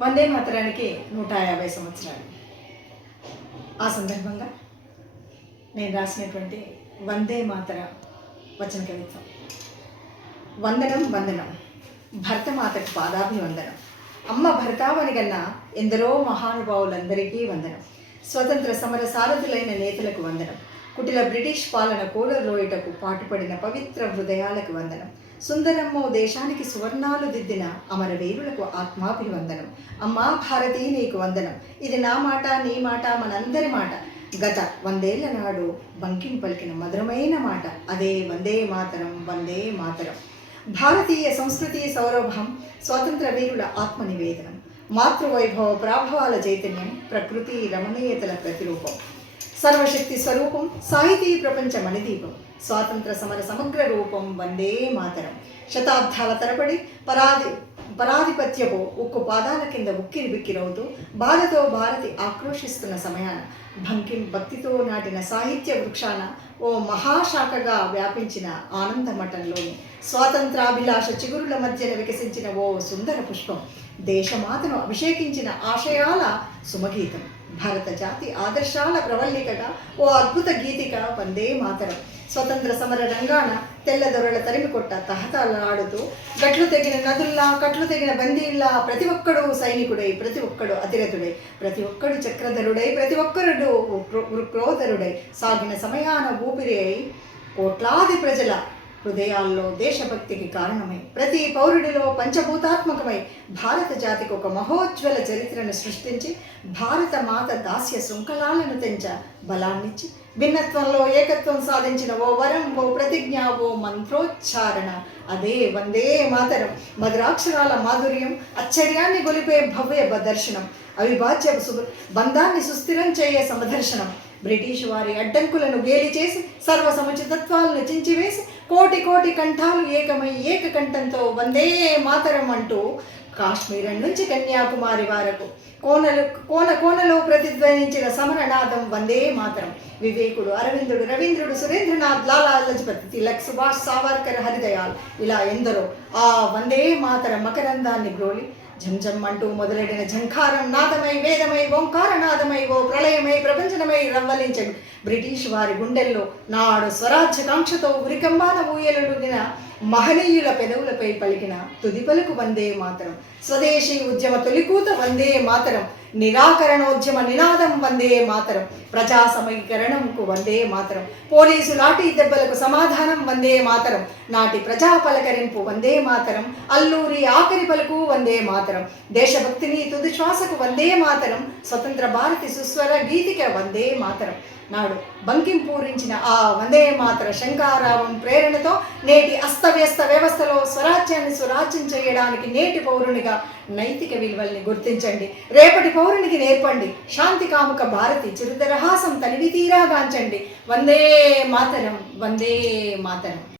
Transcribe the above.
వందే మాతరానికి నూట యాభై సంవత్సరాలు. ఆ సందర్భంగా నేను రాసినటువంటి వందే మాతర వచన కవిత్వం వందనం వందనం. భరతమాతకు పాదాభివందనం అమ్మ భరతావని కన్నా ఎందరో మహానుభావులందరికీ వందనం. స్వతంత్ర సమర సారథులైన నేతలకు వందనం. కుటిల బ్రిటిష్ పాలన కూలరోయుటకు పాటుపడిన పవిత్ర హృదయాలకు వందనం. సుందరమ్మో దేశానికి సువర్ణాలు దిద్దిన అమరవీరులకు ఆత్మాభివందనం. అమ్మా భారతి నీకు వందనం. ఇది నా మాట నీ మాట మనందరి మాట. గత వందేళ్ళ నాడు బంకిం పలికిన మధురమైన మాట అదే వందే మాతరం వందే మాతరం. భారతీయ సంస్కృతి సౌరభం స్వాతంత్ర వీరుల ఆత్మ నివేదనం మాతృవైభవ ప్రాభవాల చైతన్యం ప్రకృతి రమణీయతల ప్రతిరూపం. సర్వశక్తి స్వరూపం సాహితీ ప్రపంచ మణిదీపం స్వాతంత్ర సమర సమగ్ర రూపం వందే మాతరం. శతాబ్దాల తరబడి పరాది పరాధిపత్యపు ఉక్కు పాదాల కింద ఉక్కిరి బిక్కిరవుతూ బాధతో భారతి ఆక్రోషిస్తున్న సమయాన భంకిం భక్తితో నాటిన సాహిత్య వృక్షాన ఓ మహాశాఖగా వ్యాపించిన ఆనందమఠంలోని స్వాతంత్రాభిలాష చిగురుల మధ్యన వికసించిన ఓ సుందర పుష్పం దేశమాతను అభిషేకించిన ఆశయాల సుమగీతం. భారత జాతి ఆదర్శాల ప్రవల్లికగా ఓ అద్భుత గీతిక వందే మాతరం. స్వతంత్ర సమర రంగాన తెల్లదొరల తరిమి కొట్ట తహతలాడుతూ గట్లు తెగిన నదుల్లా కట్లు తెగిన బందీల్లా ప్రతి ఒక్కడు సైనికుడై ప్రతి ఒక్కడు అతిరథుడై ప్రతి ఒక్కడు చక్రధరుడై ప్రతి ఒక్కరుడు క్రోధరుడై సాగిన సమయాన ఊపిరి అయి కోట్లాది ప్రజల హృదయాల్లో దేశభక్తికి కారణమై ప్రతి పౌరుడిలో పంచభూతాత్మకమై భారత జాతికి ఒక మహోజ్వల చరిత్రను సృష్టించి భారత మాత దాస్య శృంఖలాలను తెంచ బలాన్నిచ్చి భిన్నత్వంలో ఏకత్వం సాధించిన ఓ వరం ఓ ప్రతిజ్ఞ ఓ మంత్రోచ్చారణ. అదే వందే మాతరం. మధురాక్షరాల మాధుర్యం ఆశ్చర్యాన్ని గొలిపే భవ్య దర్శనం అవిభాజ్య సు బంధాన్ని సుస్థిరం చేయే సమదర్శనం. బ్రిటిష్ వారి అడ్డంకులను గేలి చేసి సర్వ సముచితత్వాలను చించివేసి కోటి కోటి కంఠాలు ఏకమై ఏకకంఠంతో వందే మాతరం అంటూ కాశ్మీరం నుంచి కన్యాకుమారి వరకు కోనలు కోన కోనలో ప్రతిధ్వనించిన సమరనాదం వందే మాతరం. వివేకుడు అరవిందుడు రవీంద్రుడు సురేంద్రనాథ్ లాలా లజపతి తిలక్ సుభాష్ సావర్కర్ హరిదయాల్ ఇలా ఎందరో ఆ వందే మాతరం మకరందాన్ని గ్రోలి జంజం అంటూ మొదలెడిన ఝంకారం నాదమై వేదమై ఓంకారనాదమై ఓ ప్రళయమై ప్రపంచనమై రవ్వలించడు బ్రిటిష్ వారి గుండెల్లో నాడు స్వరాజ్య కాంక్షతో ఉరికంబాన ఊయలుడిన మహనీయుల పెదవులపై పలికిన తుది పలుకు వందే మాతరం. స్వదేశీ ఉద్యమ తొలికూత వందే మాతరం. నిరాకరణోద్యమ నినాదం వందే మాతరం. ప్రజా సమీకరణంకు వందే మాతరం. పోలీసు లాఠీ దెబ్బలకు సమాధానం వందే మాతరం. నాటి ప్రజా పలకరింపు వందే మాతరం. అల్లూరి ఆఖరి పలుకు వందే మాతరం. దేశభక్తిని తుది శ్వాసకు వందే మాతరం. స్వతంత్ర భారతి సుస్వర గీతిక వందే మాతరం. నాడు బంకిం పూరించిన ఆ వందే మాతర శంకారావం ప్రేరణతో నేటి అస్తవ్యస్త వ్యవస్థలో స్వరాజ్యాన్ని స్వరాజ్యం చేయడానికి నేటి పౌరునిగా నైతిక విలువల్ని గుర్తించండి. రేపటి పౌరునికి నేర్పండి. శాంతి కాముక భారతి చిరుదరహాసం తనివి తీరాగాంచండి వందే మాతరం వందే మాతరం.